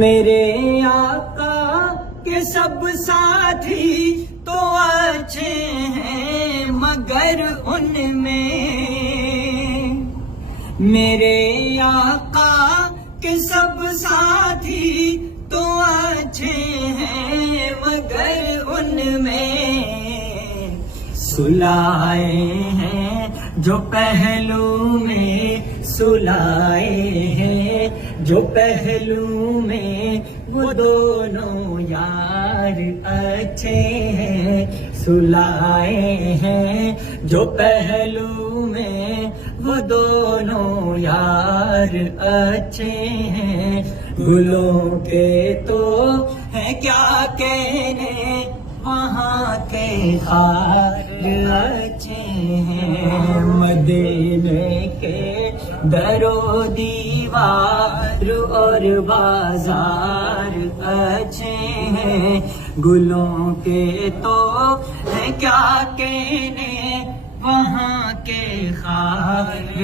میرے آقا کے سب ساتھی تو اچھے ہیں مگر ان میں، میرے آقا کے سب ساتھی تو اچھے ہیں مگر ان میں سلائے ہیں جو پہلو میں، سلائے ہیں جو پہلو میں، وہ دونوں یار اچھے ہیں، سلائے ہیں جو پہلو میں، وہ دونوں یار اچھے ہیں۔ گلوں کے تو ہے کیا کہنے، وہاں کے خار اچھے ہیں، مدینے کے در و دیوار اور بازار اچھے ہیں۔ گلوں کے تو ہے کیا کہنے، وہاں کے خار